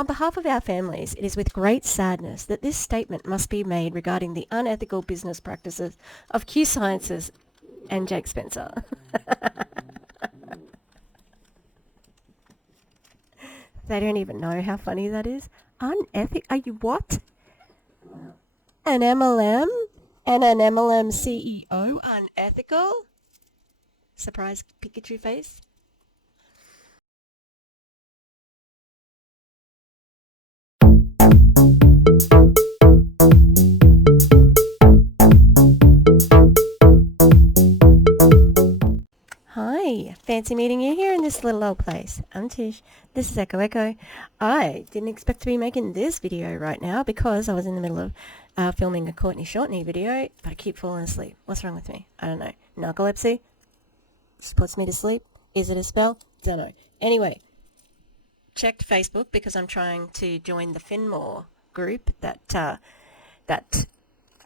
On behalf of our families, it is with great sadness that this statement must be made regarding the unethical business practices of QSciences and Jake Spencer. They don't even know how funny that is. Unethical? Are you what? An MLM? And an MLM CEO? Unethical? Surprise Pikachu face? Hi, fancy meeting you here in this little old place. I'm Tish. This is Echo. I didn't expect to be making this video right now because I was in the middle of filming a Courtney Shortney video, but I keep falling asleep. What's wrong with me? I don't know. Narcolepsy? She puts me to sleep. Is it a spell? Don't know. Anyway, checked Facebook because I'm trying to join the Finmore group that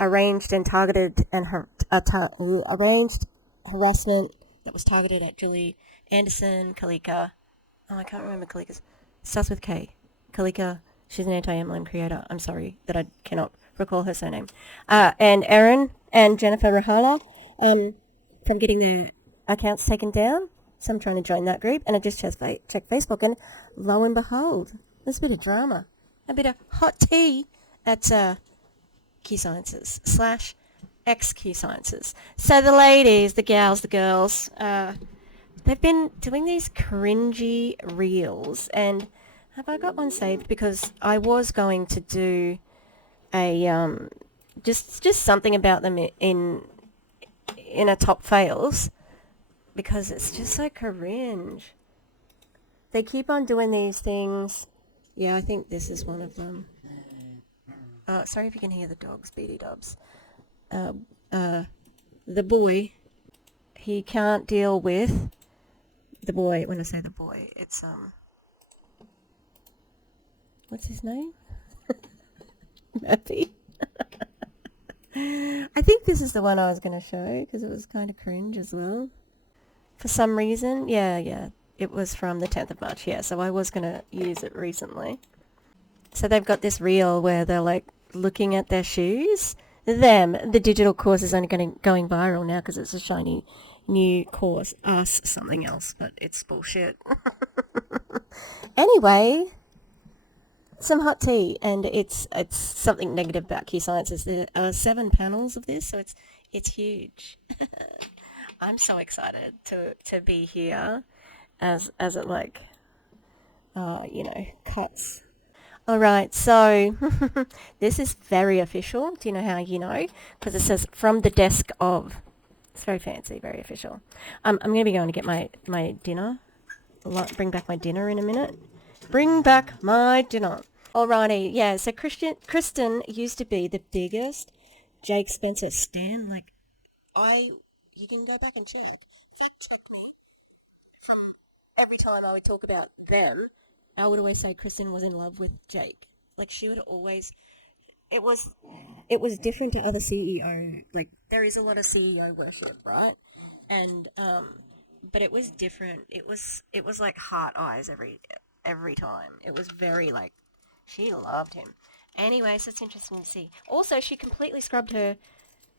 arranged and targeted and arranged harassment that was targeted at Julie Anderson, Kalika. Oh, I can't remember Kalika's. Starts with K. Kalika. She's an anti-MLM creator. I'm sorry that I cannot recall her surname. And Erin and Jennifer Rahala from getting their accounts taken down. So I'm trying to join that group. And I just checked Facebook, and lo and behold, there's a bit of drama. A bit of hot tea at QSciences / QSciences. So the ladies, the gals, the girls, they've been doing these cringy reels, and have I got one saved? Because I was going to do a just something about them in a top fails, because it's just so cringe. They keep on doing these things. Yeah, I think this is one of them. Sorry if you can hear the dogs, Beady Dubs. The boy, he can't deal with the boy. When I say the boy, it's what's his name? Murphy. I think this is the one I was going to show because it was kind of cringe as well. For some reason, yeah, it was from the 10th of March. Yeah, so I was going to use it recently. So they've got this reel where they're like looking at their shoes. The digital course is only going viral now because it's a shiny new course. Us something else, but it's bullshit. Anyway, some hot tea, and it's something negative about QSciences. There are 7 panels of this, so it's huge. I'm so excited to be here as it like cuts. Alright, so this is very official. Do you know how you know? Because it says from the desk of. It's very fancy, very official. I'm going to be going to get my dinner. I'll bring back my dinner in a minute. Bring back my dinner. Alrighty, yeah, so Kristen used to be the biggest Jake Spencer stan. Like, you can go back and check. That took me from every time I would talk about them, I would always say Kristen was in love with Jake. Like, she would always. It was different to other CEO. Like, there is a lot of CEO worship, right? And but it was different. It was like heart eyes every time. It was very like she loved him. Anyway, so it's interesting to see. Also, she completely scrubbed her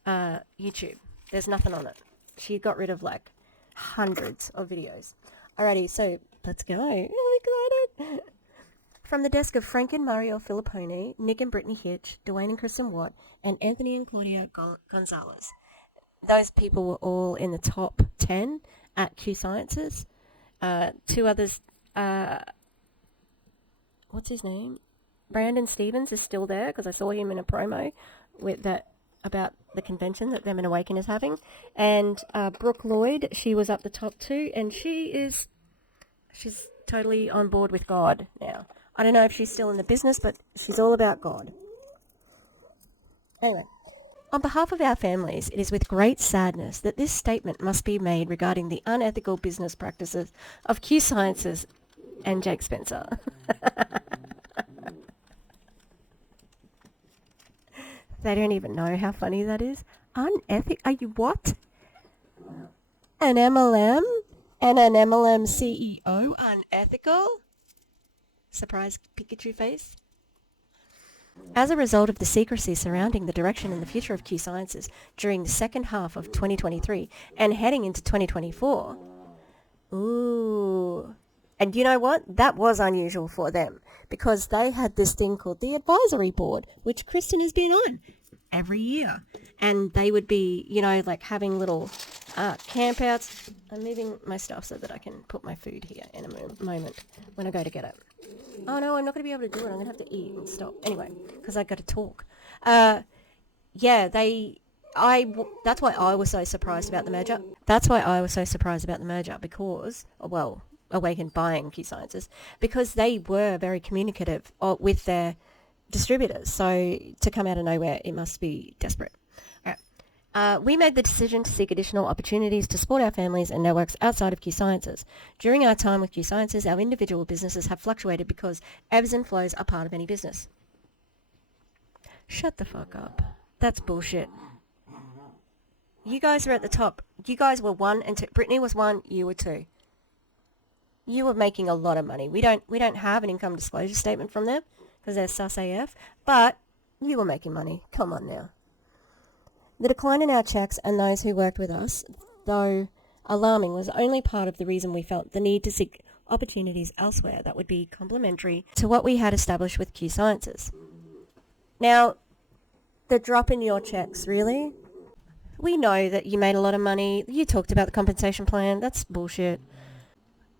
YouTube. There's nothing on it. She got rid of like hundreds of videos. Alrighty, so let's go. Really excited. From the desk of Frank and Mario Filipponi, Nick and Brittany Hitch, Dwayne and Kristen Watt, and Anthony and Claudia Gonzalez. Those people were all in the top 10 at QSciences. 2 others, what's his name? Brandon Stevens is still there because I saw him in a promo with that about the convention that Them and Awaken is having. And Brooke Lloyd, she was up the top 2, and she's totally on board with God now. I don't know if she's still in the business, but she's all about God. Anyway, on behalf of our families, it is with great sadness that this statement must be made regarding the unethical business practices of QSciences and Jake Spencer. They don't even know how funny that is. Unethical? Are you what? An MLM? And an MLM CEO? Unethical? Surprise Pikachu face. As a result of the secrecy surrounding the direction and the future of QSciences during the second half of 2023 and heading into 2024, ooh, and you know what? That was unusual for them because they had this thing called the advisory board, which Kristen has been on every year. And they would be, like having little campouts. I'm moving my stuff so that I can put my food here in a moment when I go to get it. Oh no, I'm not going to be able to do it. I'm going to have to eat and stop. Anyway, because I got to talk. That's why I was so surprised about the merger. Because, Awakened buying QSciences, because they were very communicative with their distributors. So to come out of nowhere, it must be desperate. We made the decision to seek additional opportunities to support our families and networks outside of QSciences. During our time with QSciences, our individual businesses have fluctuated because ebbs and flows are part of any business. Shut the fuck up. That's bullshit. You guys are at the top. You guys were 1 and 2. Brittany was 1, you were 2. You were making a lot of money. We don't have an income disclosure statement from them because they're sus AF, but you were making money. Come on now. The decline in our checks and those who worked with us, though alarming, was only part of the reason we felt the need to seek opportunities elsewhere that would be complementary to what we had established with QSciences. Now, the drop in your checks, really? We know that you made a lot of money. You talked about the compensation plan. That's bullshit.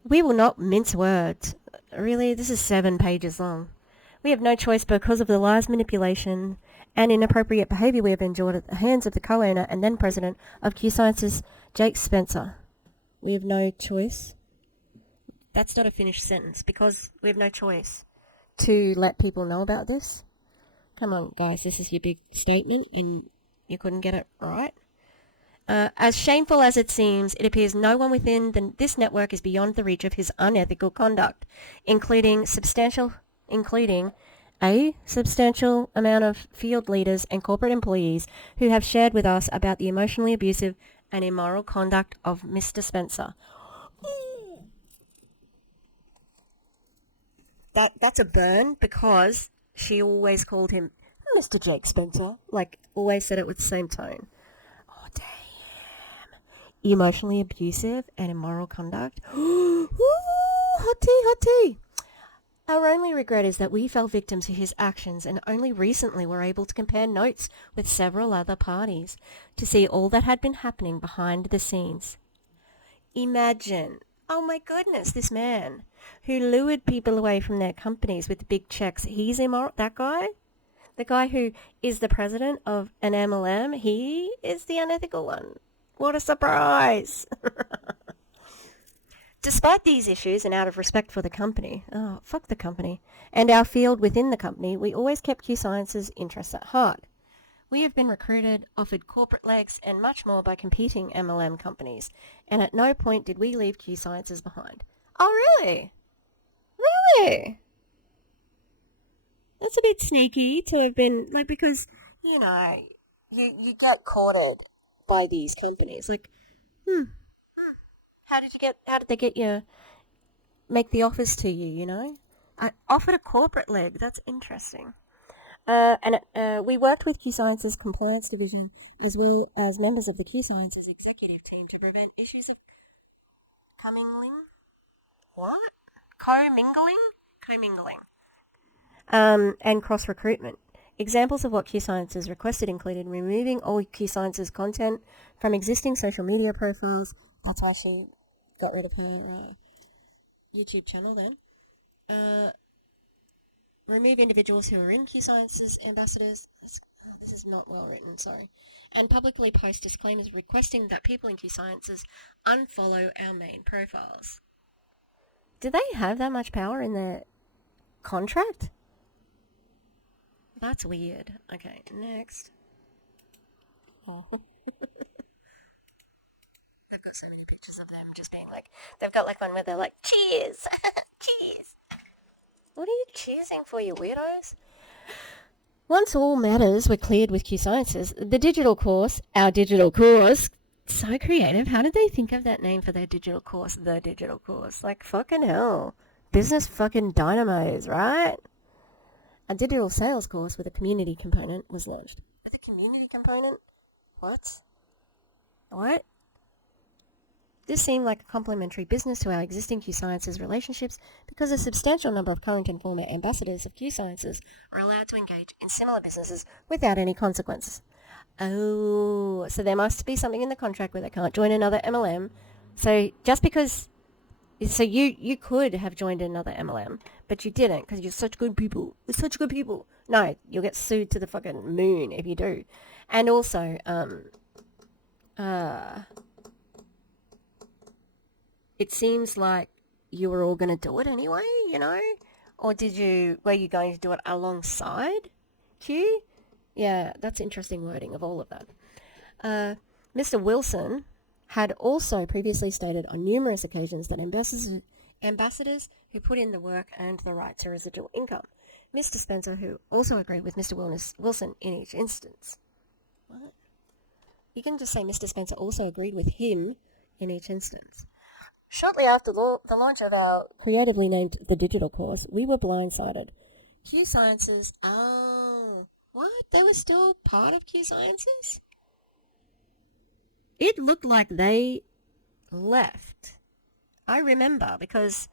We will not mince words. Really, this is 7 pages long. We have no choice because of the lies, manipulation, and inappropriate behaviour we have endured at the hands of the co-owner and then president of QSciences, Jake Spencer. We have no choice. That's not a finished sentence, because we have no choice to let people know about this. Come on, guys, this is your big statement. You couldn't get it right. As shameful as it seems, it appears no one within this network is beyond the reach of his unethical conduct, including a substantial amount of field leaders and corporate employees who have shared with us about the emotionally abusive and immoral conduct of Mr. Spencer. That's a burn, because she always called him Mr. Jake Spencer, always said it with the same tone. Oh, damn. Emotionally abusive and immoral conduct. Ooh, hot tea, hot tea. Our only regret is that we fell victim to his actions and only recently were able to compare notes with several other parties to see all that had been happening behind the scenes. Imagine, oh my goodness, this man who lured people away from their companies with big checks, he's immoral, that guy? The guy who is the president of an MLM, he is the unethical one. What a surprise! Despite these issues and out of respect for the company, fuck the company, and our field within the company, we always kept QSciences' interests at heart. We have been recruited, offered corporate legs, and much more by competing MLM companies, and at no point did we leave QSciences behind. Oh, really? Really? That's a bit sneaky to have been, because, you get courted by these companies. How did they get you, make the offers to you, I offered a corporate leg. That's interesting. We worked with QSciences Compliance Division as well as members of the QSciences executive team to prevent issues of commingling. What? Commingling? And cross-recruitment. Examples of what QSciences requested included removing all QSciences content from existing social media profiles. That's why she got rid of her YouTube channel then. Remove individuals who are in QSciences ambassadors. This is not well written, sorry. And publicly post disclaimers requesting that people in QSciences unfollow our main profiles. Do they have that much power in their contract? That's weird. Okay, next. Oh. They've got so many pictures of them just being they've got one where they're cheers! Cheers! What are you cheersing for, you weirdos? Once all matters were cleared with QSciences, our digital course, so creative. How did they think of that name for their digital course? The digital course. Fucking hell. business fucking dynamos, right? A digital sales course with a community component was launched. With a community component? What? What? This seemed like a complementary business to our existing QSciences relationships because a substantial number of current and former ambassadors of QSciences are allowed to engage in similar businesses without any consequence. Oh, so there must be something in the contract where they can't join another MLM. So just because... So you could have joined another MLM, but you didn't because you're such good people. You're such good people. No, you'll get sued to the fucking moon if you do. And also, it seems like you were all going to do it anyway, you know? Or were you going to do it alongside Q? Yeah, that's interesting wording of all of that. Mr. Wilson had also previously stated on numerous occasions that ambassadors who put in the work earned the right to residual income. Mr. Spencer, who also agreed with Mr. Wilson in each instance. What? You can just say Mr. Spencer also agreed with him in each instance. Shortly after the launch of our creatively named The Digital Course, we were blindsided. QSciences, what? They were still part of QSciences? It looked like they left. I remember because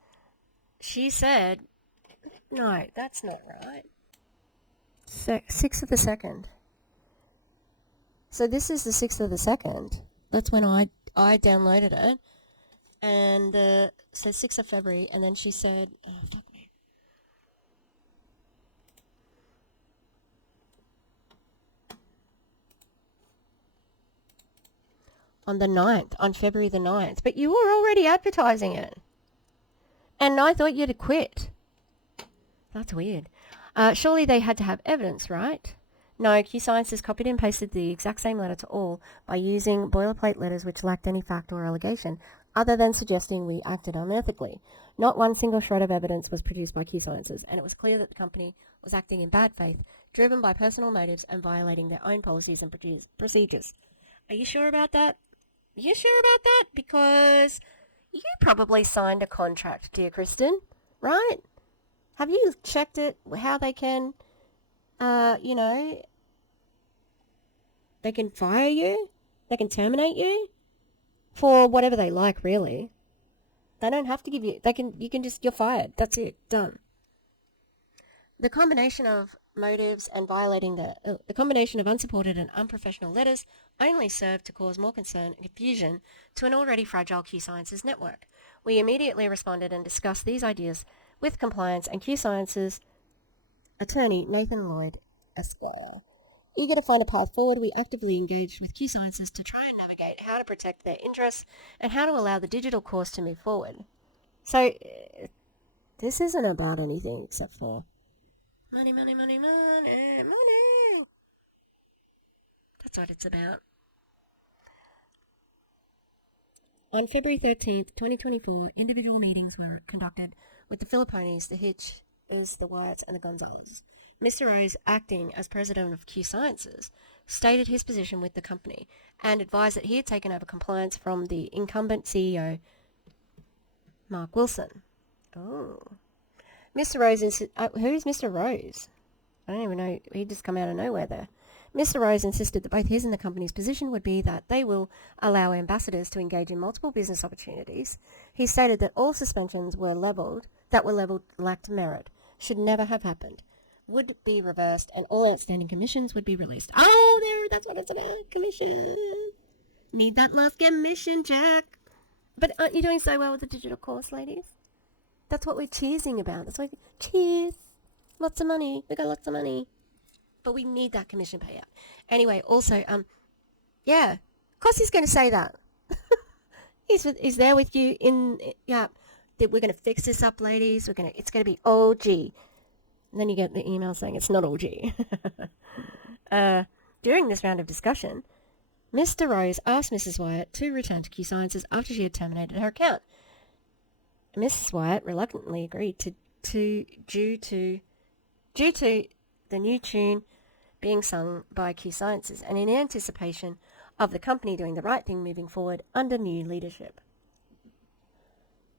she said, no, that's not right. 6th of the 2nd. So this is the 6th of the 2nd. That's when I downloaded it. And so 6th of February, and then she said, oh, fuck me. On the 9th, on February the 9th. But you were already advertising it. And I thought you'd quit. That's weird. Surely they had to have evidence, right? No, QSciences copied and pasted the exact same letter to all by using boilerplate letters which lacked any fact or allegation, other than suggesting we acted unethically. Not one single shred of evidence was produced by QSciences, and it was clear that the company was acting in bad faith, driven by personal motives and violating their own policies and procedures. Are you sure about that? You sure about that? Because you probably signed a contract, dear Kristen, right? Have you checked it, how they can, they can fire you? They can terminate you? For whatever they like, really. They don't have to give you, you're fired. That's it, done. The combination of motives and violating the combination of unsupported and unprofessional letters only served to cause more concern and confusion to an already fragile QSciences network. We immediately responded and discussed these ideas with compliance and QSciences attorney Nathan Lloyd, Esquire. Eager to find a path forward, we actively engaged with QSciences to try and navigate how to protect their interests and how to allow the digital course to move forward. So, this isn't about anything except for money, money, money, money, money. That's what it's about. On February 13th, 2024, individual meetings were conducted with the Filippones, the Hitches, the Wyatts, and the Gonzalez. Mr. Rose, acting as president of QSciences, stated his position with the company and advised that he had taken over compliance from the incumbent CEO, Mark Wilson. Oh. Mr. Rose who's Mr. Rose? I don't even know. He just come out of nowhere there. Mr. Rose insisted that both his and the company's position would be that they will allow ambassadors to engage in multiple business opportunities. He stated that all suspensions that were leveled lacked merit, should never have happened, would be reversed, and all outstanding commissions would be released. Oh, that's what it's about. Commission. Need that last commission, Jack. But aren't you doing so well with the digital course, ladies? That's what we're cheersing about. That's why, cheers. Lots of money. We got lots of money. But we need that commission payout. Anyway, also, yeah. Of course he's going to say that. He's there with you yeah. We're going to fix this up, ladies. It's going to be OG. And then you get the email saying it's not OG. During this round of discussion, Mr. Rose asked Mrs. Wyatt to return to QSciences after she had terminated her account. Mrs. Wyatt reluctantly agreed due to the new tune being sung by QSciences and in anticipation of the company doing the right thing moving forward under new leadership.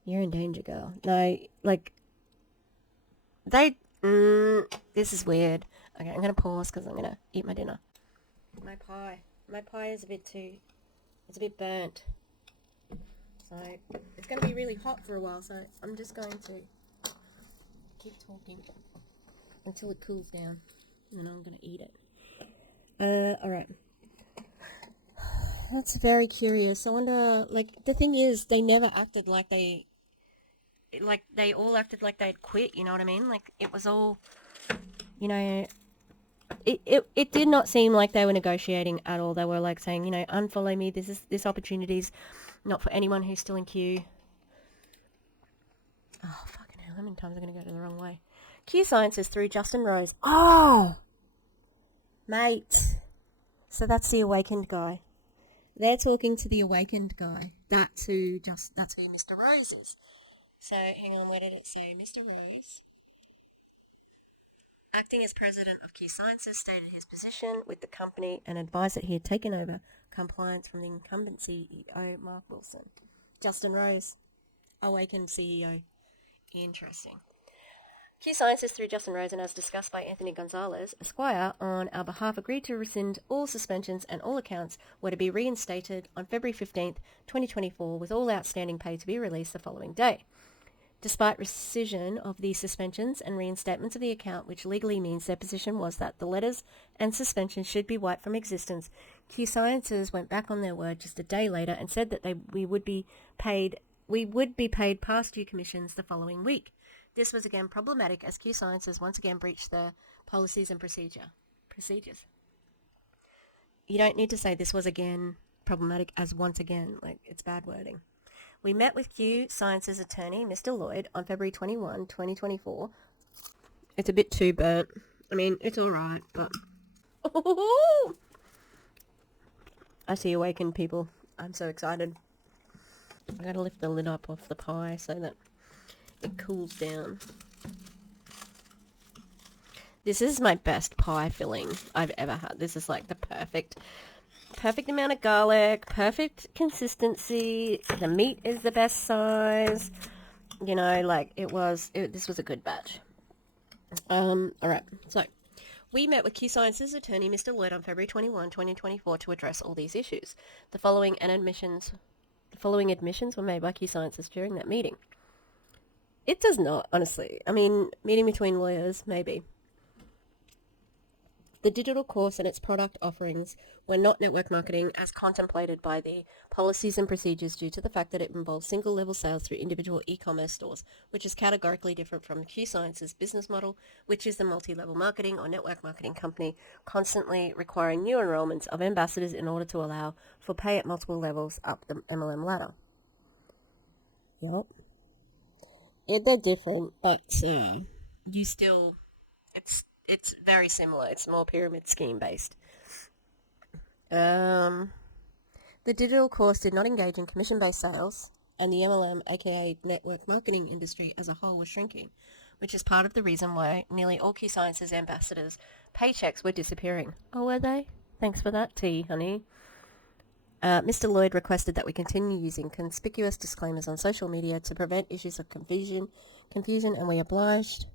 You're in danger, girl. No, This is weird. Okay, I'm going to pause because I'm going to eat my dinner. My pie is a bit it's a bit burnt. So it's going to be really hot for a while, so I'm just going to keep talking until it cools down, and then I'm going to eat it. Alright. That's very curious. I wonder, like, the thing is, they never acted like they all acted like they'd quit, you know what I mean? Like, it was all, you know, it did not seem like they were negotiating at all. They were like saying, unfollow me, this opportunity's not for anyone who's still in queue. Oh, fucking hell, how many times am I going to go the wrong way? QSciences through Justin Rose. Oh! Mate. So that's the awakened guy. They're talking to the awakened guy. That's who Mr. Rose is. So, hang on, where did it say? Mr. Rose, acting as president of QSciences, stated his position with the company and advised that he had taken over compliance from the incumbent CEO, Mark Wilson. Justin Rose, awakened CEO. Interesting. QSciences through Justin Rose and as discussed by Anthony Gonzalez, Esquire, on our behalf agreed to rescind all suspensions and all accounts were to be reinstated on February 15th, 2024, with all outstanding pay to be released the following day. Despite rescission of the suspensions and reinstatements of the account, which legally means their position was that the letters and suspensions should be wiped from existence, QSciences went back on their word just a day later and said that we would be paid past due commissions the following week. This was again problematic as QSciences once again breached their policies and procedures. You don't need to say this was again problematic as once again, like it's bad wording. We met with QSciences attorney, Mr. Lloyd, on February 21, 2024. It's a bit too burnt. I mean, it's alright, but... I see awakened people. I'm so excited. I gotta lift the lid up off the pie so that it cools down. This is my best pie filling I've ever had. This is like the perfect amount of garlic, perfect consistency. The meat is the best size. This was a good batch. Alright, so we met with QSciences attorney Mr. Lloyd on February 21, 2024 to address all these issues. The following admissions were made by QSciences during that meeting. It does not, honestly. I mean, meeting between lawyers, maybe. The digital course and its product offerings were not network marketing as contemplated by the policies and procedures due to the fact that it involves single-level sales through individual e-commerce stores, which is categorically different from QSciences' business model, which is the multi-level marketing or network marketing company constantly requiring new enrollments of ambassadors in order to allow for pay at multiple levels up the MLM ladder. Yup. They're different, but you still... It's very similar. It's more pyramid scheme based. The digital course did not engage in commission-based sales, and the MLM, aka network marketing industry as a whole, was shrinking, which is part of the reason why nearly all QSciences ambassadors' paychecks were disappearing. Oh, were they? Thanks for that tea, honey. Mr. Lloyd requested that we continue using conspicuous disclaimers on social media to prevent issues of confusion, and we obliged.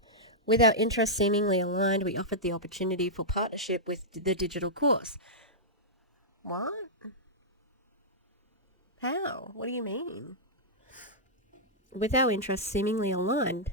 With our interests seemingly aligned, we offered the opportunity for partnership with the digital course. What? How? What do you mean? With our interests seemingly aligned.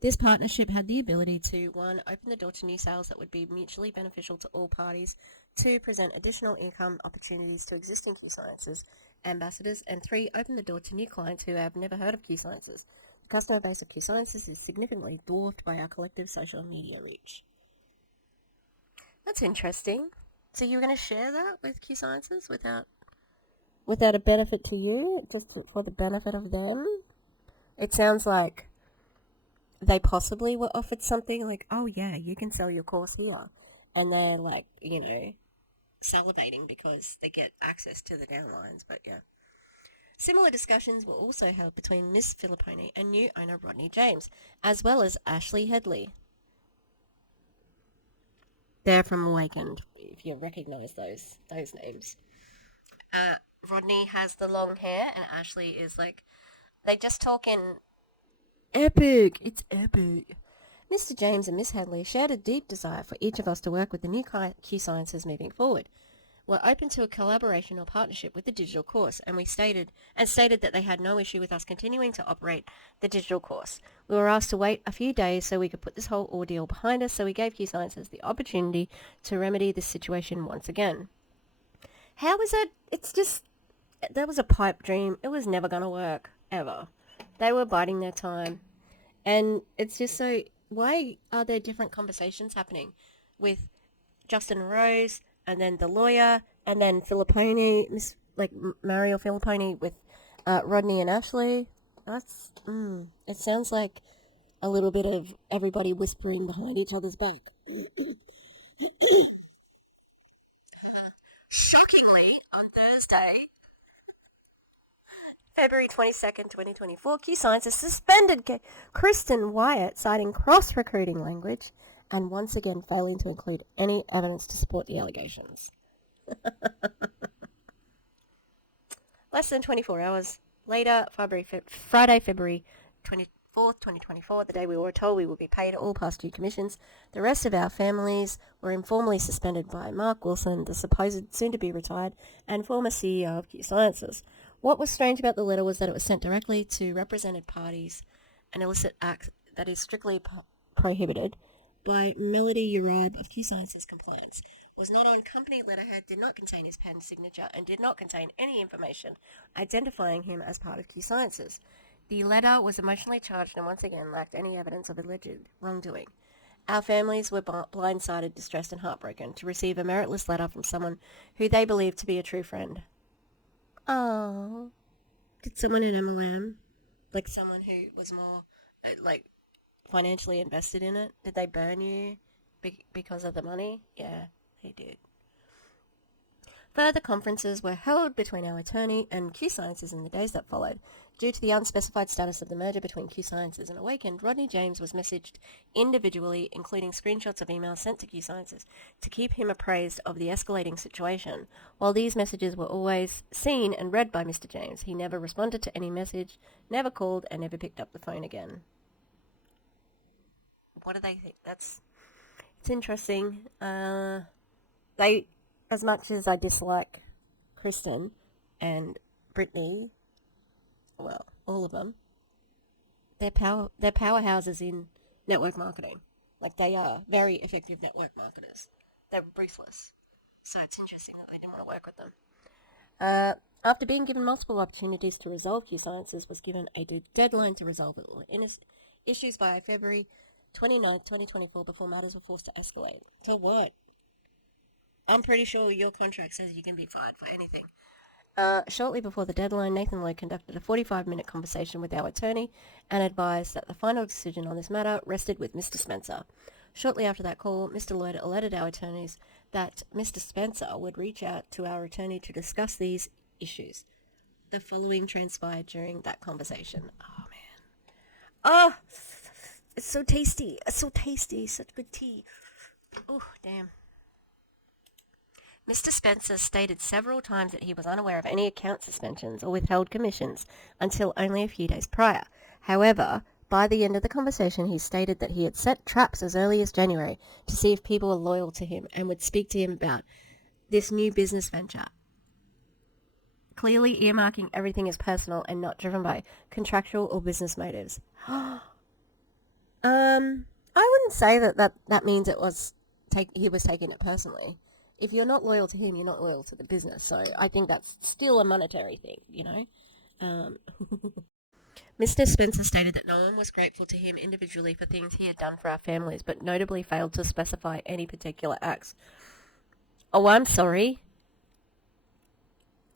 This partnership had the ability to, 1, open the door to new sales that would be mutually beneficial to all parties, 2, present additional income opportunities to existing QSciences ambassadors, and 3, open the door to new clients who have never heard of QSciences. The customer base of QSciences is significantly dwarfed by our collective social media reach. That's interesting. So you're going to share that with QSciences without a benefit to you, just for the benefit of them? It sounds like they possibly were offered something like, oh yeah, you can sell your course here. And they're like, salivating because they get access to the downlines, but yeah. Similar discussions were also held between Miss Filipponi and new owner Rodney James, as well as Ashley Headley. They're from Awakened, if you recognise those names. Rodney has the long hair, and Ashley is like... They just talk in... Epic! It's epic. Mr. James and Miss Hadley shared a deep desire for each of us to work with the new QSciences moving forward. We're open to a collaboration or partnership with the digital course, and we stated that they had no issue with us continuing to operate the digital course. We were asked to wait a few days so we could put this whole ordeal behind us, so we gave QSciences the opportunity to remedy this situation once again. How is it? It's just, that was a pipe dream. It was never going to work, ever. They were biding their time. And it's just so, why are there different conversations happening with Justin Rose, and then the lawyer, and then Filipponi, Mario Filipponi with Rodney and Ashley? That's, it sounds like a little bit of everybody whispering behind each other's back. Shockingly, on Thursday, February 22nd, 2024, QSciences suspended Kristen Wyatt, citing cross-recruiting language and once again failing to include any evidence to support the allegations. Less than 24 hours later, Friday, February 24th, 2024, the day we were told we would be paid all past due commissions, the rest of our families were informally suspended by Mark Wilson, the supposed soon-to-be retired and former CEO of QSciences. What was strange about the letter was that it was sent directly to represented parties, an illicit act that is strictly prohibited by Melody Uribe of QSciences Compliance, was not on company letterhead, did not contain his pen signature, and did not contain any information identifying him as part of QSciences. The letter was emotionally charged and once again lacked any evidence of alleged wrongdoing. Our families were blindsided, distressed, and heartbroken to receive a meritless letter from someone who they believed to be a true friend. Oh, did someone in MLM, like someone who was more, financially invested in it, did they burn you because of the money? Yeah, they did. Further conferences were held between our attorney and QSciences in the days that followed. Due to the unspecified status of the merger between QSciences and Awakened, Rodney James was messaged individually, including screenshots of emails sent to QSciences, to keep him appraised of the escalating situation. While these messages were always seen and read by Mr. James, he never responded to any message, never called, and never picked up the phone again. What do they think? It's interesting. As much as I dislike Kristen and Brittany, well, all of them, they're powerhouses in network marketing. Like, they are very effective network marketers. They're ruthless. So it's interesting that they didn't want to work with them. After being given multiple opportunities to resolve, QSciences was given a deadline to resolve all issues by February 29th, 2024, before matters were forced to escalate. To what? I'm pretty sure your contract says you can be fired for anything. Shortly before the deadline, Nathan Lloyd conducted a 45-minute conversation with our attorney and advised that the final decision on this matter rested with Mr. Spencer. Shortly after that call, Mr. Lloyd alerted our attorneys that Mr. Spencer would reach out to our attorney to discuss these issues. The following transpired during that conversation. Oh, man. Oh, it's so tasty. It's so tasty. Such good tea. Oh, damn. Mr. Spencer stated several times that he was unaware of any account suspensions or withheld commissions until only a few days prior. However, by the end of the conversation, he stated that he had set traps as early as January to see if people were loyal to him and would speak to him about this new business venture, clearly earmarking everything as personal and not driven by contractual or business motives. I wouldn't say that means he was taking it personally. If you're not loyal to him, you're not loyal to the business. So I think that's still a monetary thing, you know. Mr. Spencer stated that no one was grateful to him individually for things he had done for our families, but notably failed to specify any particular acts. Oh, I'm sorry.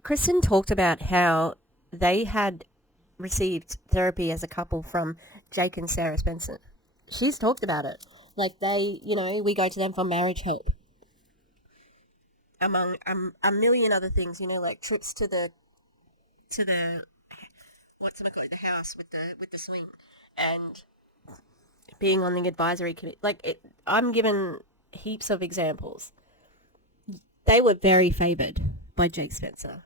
Kristen talked about how they had received therapy as a couple from Jake and Sarah Spencer. She's talked about it. Like, we go to them for marriage help. Among a million other things, like trips to the the house with the swing, and being on the advisory committee. I'm given heaps of examples. They were very favoured by Jake Spencer.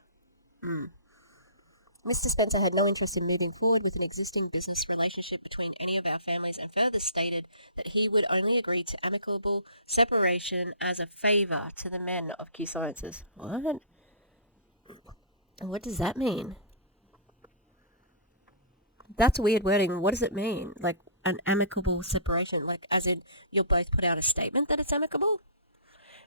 Mr. Spencer had no interest in moving forward with an existing business relationship between any of our families and further stated that he would only agree to amicable separation as a favour to the men of QSciences. What? What does that mean? That's weird wording. What does it mean? Like an amicable separation? Like as in you'll both put out a statement that it's amicable?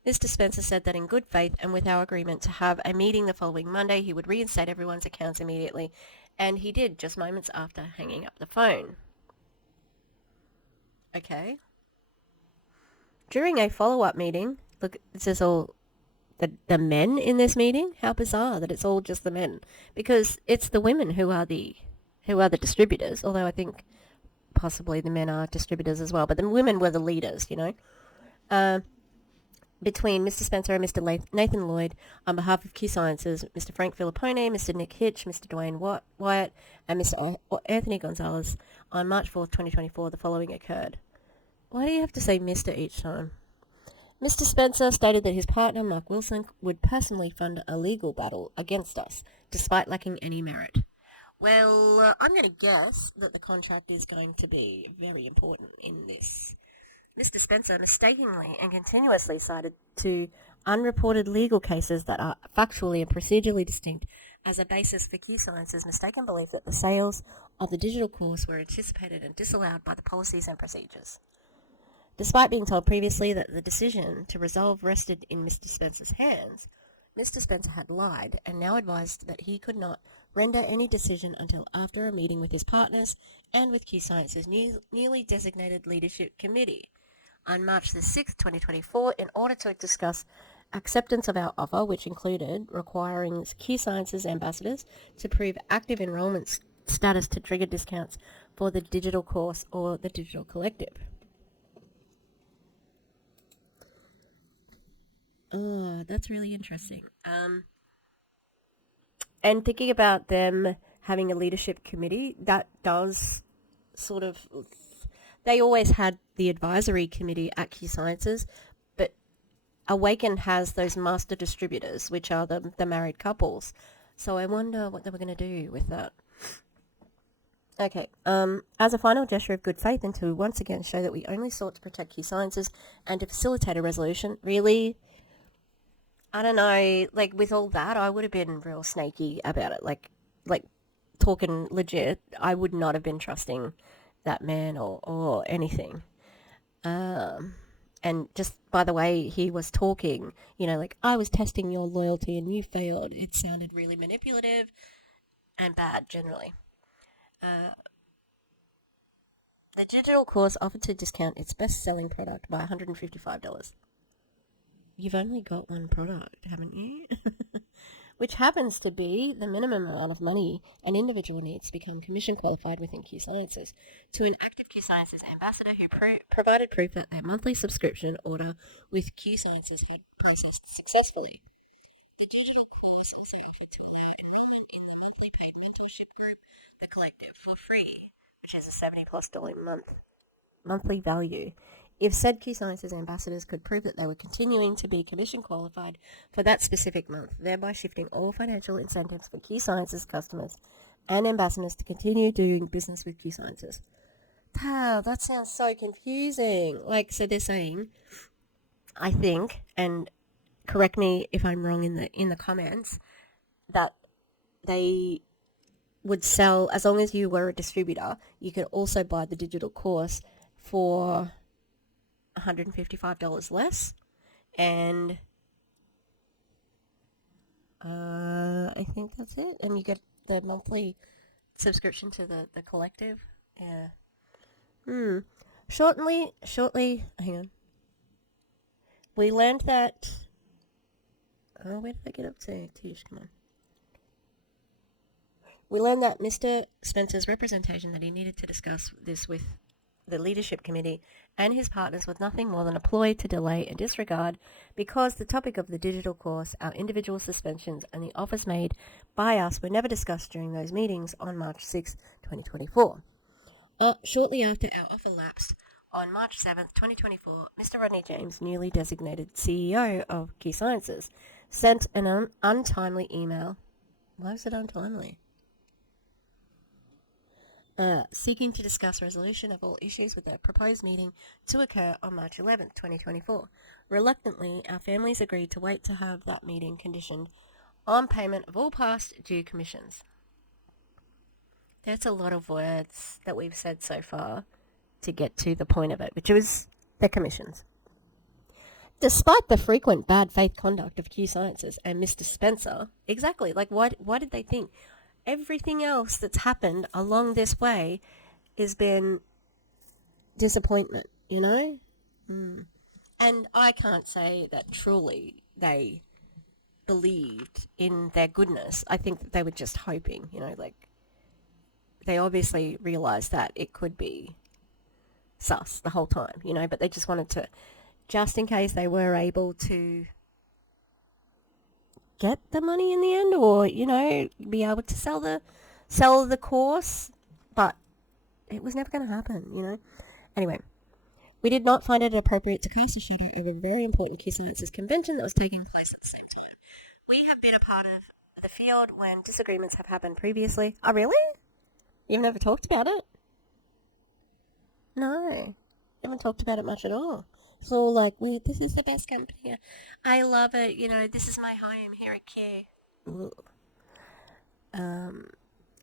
Mr. Spencer said that in good faith and with our agreement to have a meeting the following Monday, he would reinstate everyone's accounts immediately, and he did just moments after hanging up the phone. Okay. During a follow-up meeting, look, this is all the men in this meeting. How bizarre that it's all just the men, because it's the women who are the distributors. Although I think possibly the men are distributors as well, but the women were the leaders. Between Mr. Spencer and Mr. Nathan Lloyd, on behalf of QSciences, Mr. Frank Filippone, Mr. Nick Hitch, Mr. Dwayne Wyatt, and Mr. Anthony Gonzalez, on March 4th, 2024, the following occurred. Why do you have to say Mr. each time? Mr. Spencer stated that his partner, Mark Wilson, would personally fund a legal battle against us, despite lacking any merit. Well, I'm going to guess that the contract is going to be very important in this. Mr. Spencer mistakenly and continuously cited two unreported legal cases that are factually and procedurally distinct as a basis for QSciences' mistaken belief that the sales of the digital course were anticipated and disallowed by the policies and procedures. Despite being told previously that the decision to resolve rested in Mr. Spencer's hands, Mr. Spencer had lied and now advised that he could not render any decision until after a meeting with his partners and with QSciences' newly designated leadership committee on March the 6th, 2024, in order to discuss acceptance of our offer, which included requiring QSciences ambassadors to prove active enrollment status to trigger discounts for the digital course or the digital collective. Oh, that's really interesting. And thinking about them having a leadership committee, that does sort of... They always had the advisory committee at QSciences, but Awaken has those master distributors, which are the married couples. So I wonder what they were going to do with that. Okay, as a final gesture of good faith and to once again show that we only sought to protect QSciences and to facilitate a resolution, really... I don't know, like, with all that, I would have been real snaky about it. Like talking legit, I would not have been trusting that man or anything. And just by the way he was talking, like, I was testing your loyalty and you failed. It sounded really manipulative and bad, generally. The digital course offered to discount its best-selling product by $155. You've only got one product, haven't you? Which happens to be the minimum amount of money an individual needs to become commission qualified within QSciences, to an active QSciences ambassador who provided proof that their monthly subscription order with QSciences had processed successfully. The digital course also offered to allow enrollment in the monthly paid mentorship group, The Collective, for free, which is a $70+ monthly value, if said QSciences ambassadors could prove that they were continuing to be commission qualified for that specific month, thereby shifting all financial incentives for QSciences customers and ambassadors to continue doing business with QSciences. Wow, that sounds so confusing. Like, so they're saying, I think, and correct me if I'm wrong in the comments, that they would sell, as long as you were a distributor, you could also buy the digital course for $155 less, and I think that's it. And you get the monthly subscription to the collective. Yeah. Shortly, hang on. We learned that... Oh, where did I get up to? Tish, come on. We learned that Mr. Spencer's representation that he needed to discuss this with the leadership committee and his partners was nothing more than a ploy to delay and disregard, because the topic of the digital course, our individual suspensions, and the offers made by us were never discussed during those meetings on March 6, 2024. Shortly after our offer lapsed, on March 7th, 2024, Mr. Rodney James, newly designated CEO of QSciences, sent an untimely email. Why was it untimely? seeking to discuss resolution of all issues with a proposed meeting to occur on March 11th, 2024. Reluctantly, our families agreed to wait to have that meeting conditioned on payment of all past due commissions. That's a lot of words that we've said so far to get to the point of it, which was the commissions. Despite the frequent bad faith conduct of QSciences and Mr. Spencer, exactly, like why did they think? Everything else that's happened along this way has been disappointment, you know? And I can't say that truly they believed in their goodness. I think that they were just hoping, you know, like they obviously realised that it could be sus the whole time, you know, but they just wanted to, just in case they were able to get the money in the end, or, you know, be able to sell the course, but it was never going to happen, you know. Anyway, we did not find it appropriate to cast a shadow over a very important QSciences convention that was taking place at the same time. We have been a part of the field when disagreements have happened previously. Oh, really? You've never talked about it? No. Haven't talked about it much at all. It's all like, this is the best company. I love it. You know, this is my home here at Q. And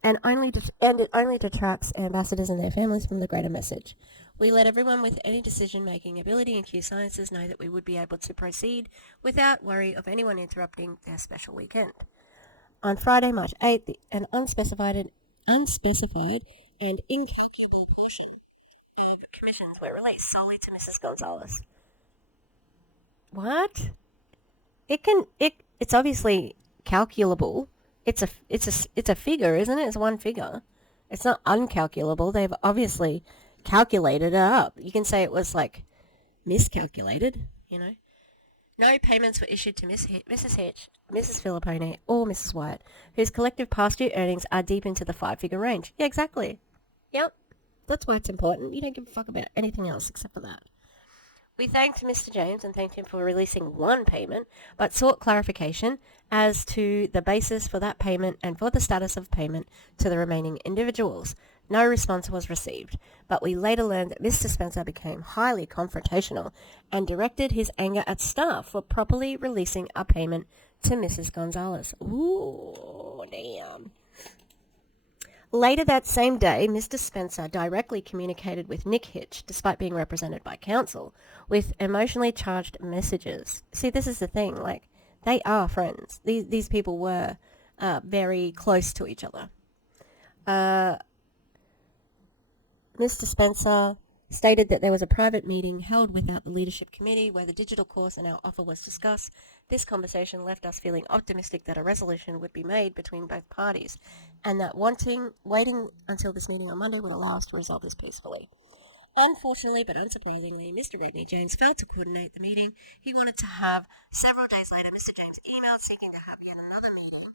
it only detracts ambassadors and their families from the greater message. We let everyone with any decision-making ability in QSciences know that we would be able to proceed without worry of anyone interrupting their special weekend. On Friday, March 8th, an unspecified and incalculable portion of commissions were released solely to Mrs. Gonzalez. What? It's obviously calculable. It's a figure, isn't it? It's one figure. It's not uncalculable. They've obviously calculated it up. You can say it was like miscalculated, you know. No payments were issued to Mrs. Hitch, Mrs. Filippone, or Mrs. Wyatt, whose collective past due earnings are deep into the 5-figure range. Yeah, exactly. Yep. That's why it's important. You don't give a fuck about anything else except for that. We thanked Mr. James and thanked him for releasing one payment, but sought clarification as to the basis for that payment and for the status of payment to the remaining individuals. No response was received, but we later learned that Mr. Spencer became highly confrontational and directed his anger at staff for properly releasing a payment to Mrs. Gonzalez. Ooh, damn. Later that same day, Mr. Spencer directly communicated with Nick Hitch, despite being represented by counsel, with emotionally charged messages. See, this is the thing, like, they are friends. These people were very close to each other. Mr. Spencer stated that there was a private meeting held without the leadership committee where the digital course and our offer was discussed. This conversation left us feeling optimistic that a resolution would be made between both parties, and that waiting until this meeting on Monday would allow us to resolve this peacefully. Unfortunately, but unsurprisingly, Mr. Rodney James failed to coordinate the meeting he wanted to have. Several days later, Mr. James emailed seeking to have yet another meeting,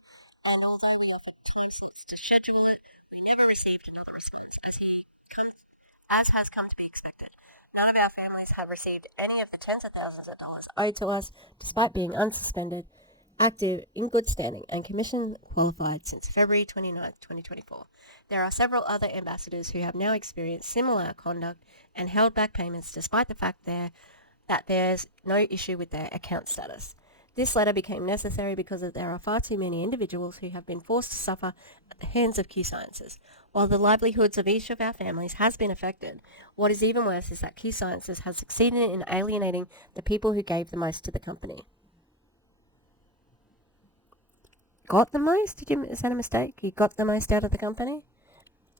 and although we offered time slots to schedule it, we never received another response, as has come to be expected. None of our families have received any of the tens of thousands of dollars owed to us, despite being unsuspended, active, in good standing, and commission qualified since February 29th, 2024. There are several other ambassadors who have now experienced similar conduct and held back payments despite the fact that there's no issue with their account status. This letter became necessary because there are far too many individuals who have been forced to suffer at the hands of QSciences. While the livelihoods of each of our families has been affected, what is even worse is that QSciences has succeeded in alienating the people who gave the most to the company. Got the most? Is that a mistake? You got the most out of the company?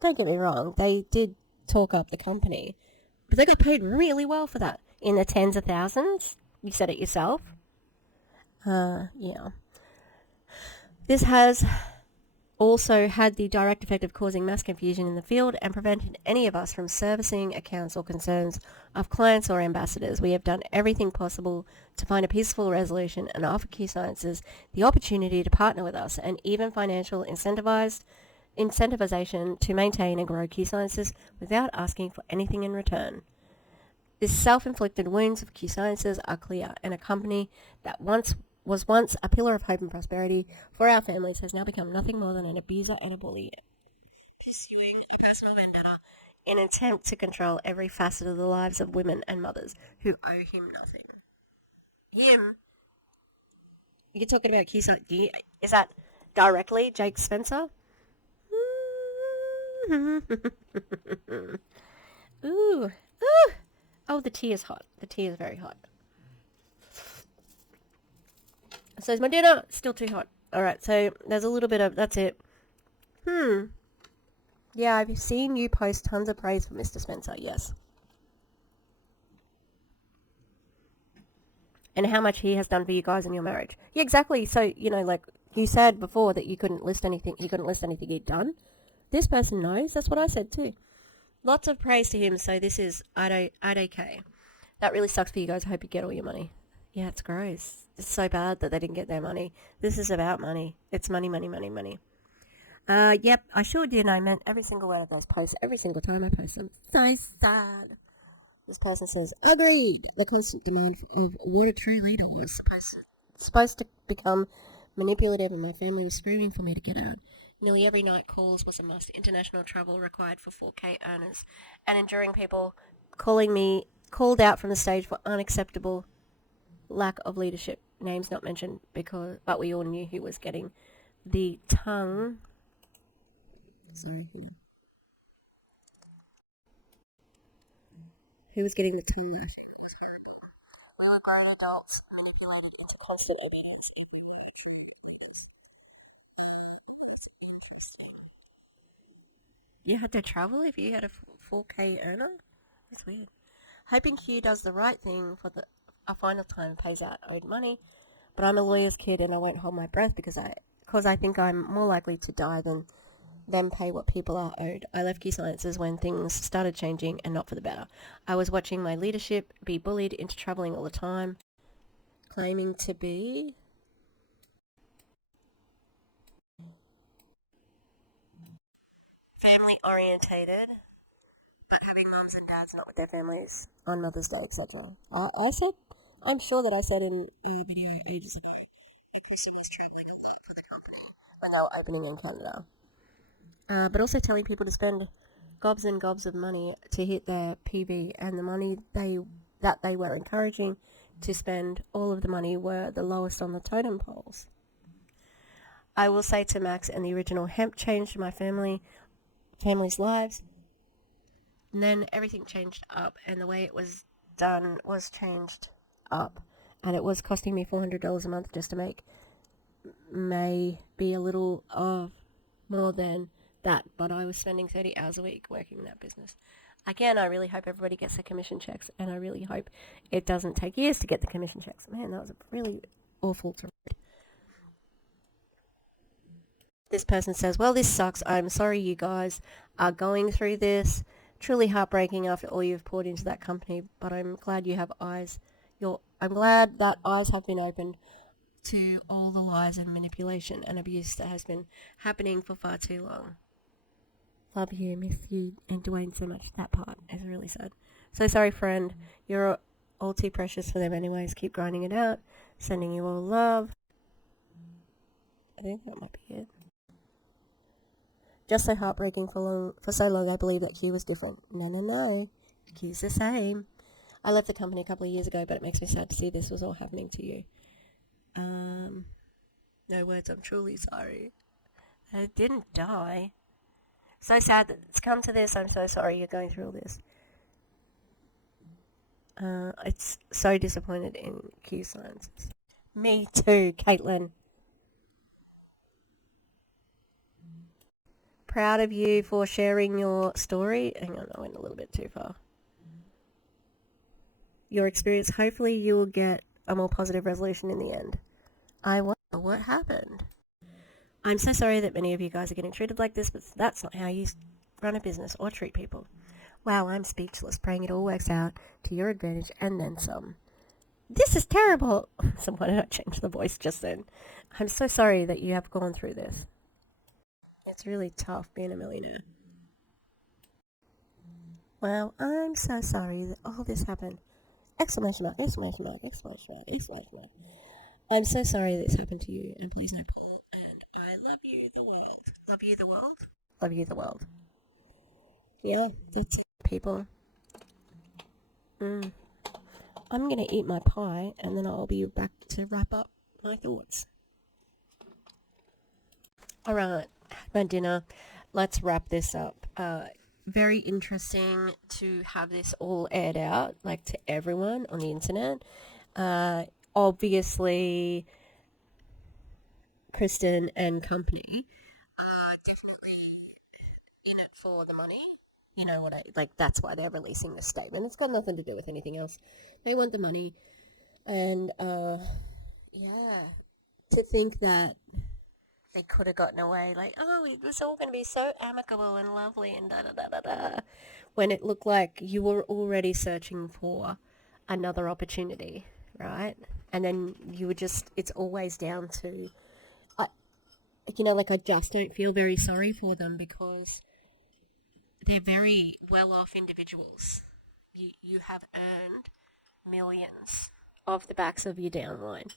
Don't get me wrong, they did talk up the company, but they got paid really well for that. In the tens of thousands? You said it yourself. Yeah. This has also had the direct effect of causing mass confusion in the field and prevented any of us from servicing accounts or concerns of clients or ambassadors. We have done everything possible to find a peaceful resolution and offer QSciences the opportunity to partner with us and even financial incentivization to maintain and grow QSciences without asking for anything in return. The self-inflicted wounds of QSciences are clear, and a company that was once a pillar of hope and prosperity for our families has now become nothing more than an abuser and a bully. pursuing a personal vendetta in an attempt to control every facet of the lives of women and mothers who owe him nothing. Him? You're talking about QSciences? Is that directly Jake Spencer? Ooh, ooh. Oh, the tea is hot. The tea is very hot. So is my dinner. Still too hot. Alright, so there's a little bit of... That's it. Yeah, I've seen you post tons of praise for Mr. Spencer, yes. And how much he has done for you guys in your marriage. Yeah, exactly. So, like you said before that you couldn't list anything, he couldn't list anything he'd done. This person knows. That's what I said too. Lots of praise to him, so this is I'd okay. That really sucks for you guys. I hope you get all your money. Yeah, it's gross. It's so bad that they didn't get their money. This is about money. It's money, money, money, money. Yep, I sure did. I meant every single word of those posts. Every single time I post them. So sad. This person says, agreed. The constant demand of what a true leader was supposed to become manipulative, and my family was screaming for me to get out. Nearly every night calls was a must. International travel required for 4K earners. And enduring people called out from the stage for unacceptable lack of leadership. Names not mentioned, but we all knew who was getting the tongue. Sorry, Who was getting the tongue lashing? We were grown adults manipulated into constant obedience. It's interesting. You had to travel if you had a 4K earner? That's weird. Hoping Q does the right thing for a final time pays out owed money, but I'm a lawyer's kid and I won't hold my breath because I think I'm more likely to die than pay what people are owed. I left QSciences when things started changing and not for the better. I was watching my leadership be bullied into travelling all the time, claiming to be family orientated, but having mums and dads not with their families on Mother's Day, etc. I'm sure that I said in a video ages ago that Christian was travelling a lot for the company when they were opening in Canada. But also telling people to spend gobs and gobs of money to hit their PV, and the money that they were encouraging to spend, all of the money were the lowest on the totem poles. I will say to Max and the original hemp changed my family's lives, and then everything changed up, and the way it was done was changed up, and it was costing me $400 a month just to make maybe a little of more than that, but I was spending 30 hours a week working in that business. Again, I really hope everybody gets their commission checks, and I really hope it doesn't take years to get the commission checks. Man, that was really awful to read. This person says, well, this sucks. I'm sorry you guys are going through this. Truly heartbreaking after all you've poured into that company, but I'm glad you have eyes. I'm glad that eyes have been opened to all the lies and manipulation and abuse that has been happening for far too long. Love you, miss you, and Dwayne so much. That part is really sad. So sorry, friend. You're all too precious for them anyways. Keep grinding it out. Sending you all love. I think that might be it. Just so heartbreaking for so long, I believe that Q was different. No. Q's the same. I left the company a couple of years ago, but it makes me sad to see this was all happening to you. No words, I'm truly sorry. I didn't die. So sad that it's come to this. I'm so sorry you're going through all this. It's so disappointed in QSciences. Me too, Caitlin. Proud of you for sharing your story. Hang on, I went a little bit too far. Your experience. Hopefully you will get a more positive resolution in the end. I wonder what happened. I'm so sorry that many of you guys are getting treated like this, but that's not how you run a business or treat people. Wow, I'm speechless, praying it all works out to your advantage and then some. This is terrible. So why did I change the voice just then? I'm so sorry that you have gone through this. It's really tough being a millionaire. Wow, I'm so sorry that all this happened. Exclamation mark, exclamation mark, exclamation mark, exclamation mark. I'm so sorry this happened to you, and please know Paul, and I love you the world. Love you the world? Love you the world. Yeah, that's it, people. I'm going to eat my pie and then I'll be back to wrap up my thoughts. All right, had my dinner. Let's wrap this up. Very interesting to have this all aired out, like to everyone on the internet. Obviously, Kristen and company are definitely in it for the money. You know what I like? That's why they're releasing this statement. It's got nothing to do with anything else. They want the money, and yeah, to think that they could have gotten away, like, oh, it was all going to be so amicable and lovely and da da da da da, when it looked like you were already searching for another opportunity, right? And then you were just, it's always down to, I, like I just don't feel very sorry for them because they're very well-off individuals. You have earned millions off the backs of your downline.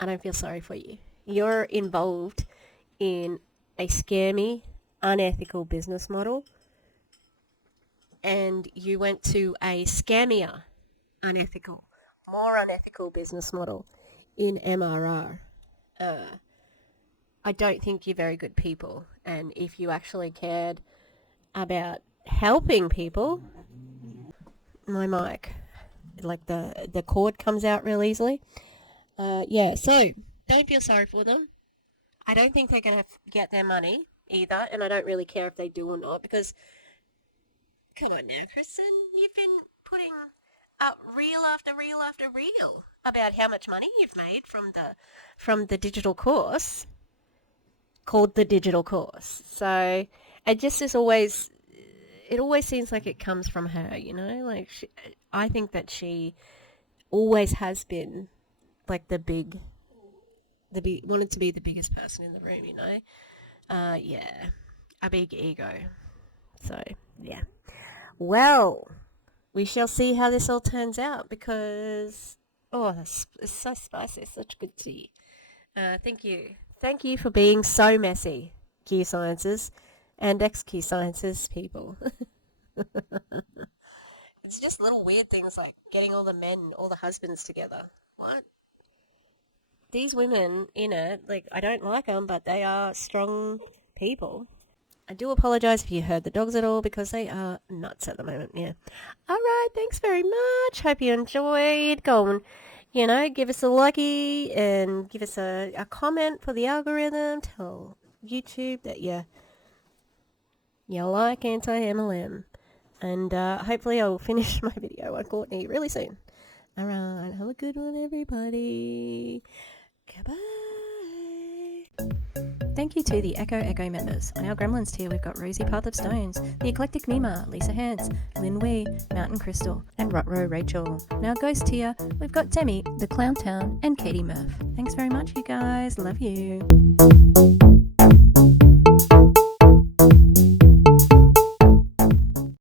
I don't feel sorry for you. You're involved in a scammy, unethical business model, and you went to a scammier, more unethical business model in MRR. I don't think you're very good people, and if you actually cared about helping people, my mic, like the cord comes out real easily. Yeah, so don't feel sorry for them. I don't think they're going to get their money either, and I don't really care if they do or not, because, come on now, Kristen, you've been putting up reel after reel after reel about how much money you've made from the digital course called the digital course. So it just is always, it always seems like it comes from her, like I think that she always has been like wanted to be the biggest person in the room, yeah, a big ego. So yeah, well, we shall see how this all turns out, because it's so spicy, such good tea. Thank you for being so messy, QSciences and ex-QSciences people. It's just little weird things like getting all the men, all the husbands together. What? These women in it, like, I don't like them, but they are strong people. I do apologise if you heard the dogs at all, because they are nuts at the moment, yeah. Alright, thanks very much. Hope you enjoyed. Go and, give us a likey and give us a comment for the algorithm. Tell YouTube that you like anti-MLM. And hopefully I'll finish my video on Courtney really soon. Alright, have a good one, everybody. Goodbye. Thank you to the Echo members. On our Gremlins tier, we've got Rosie Path of Stones, The Eclectic Mima, Lisa Hans, Lynn Wee, Mountain Crystal, and Rutro Rachel. On our Ghost tier, we've got Demi, The Clown Town, and Katie Murph. Thanks very much, you guys. Love you.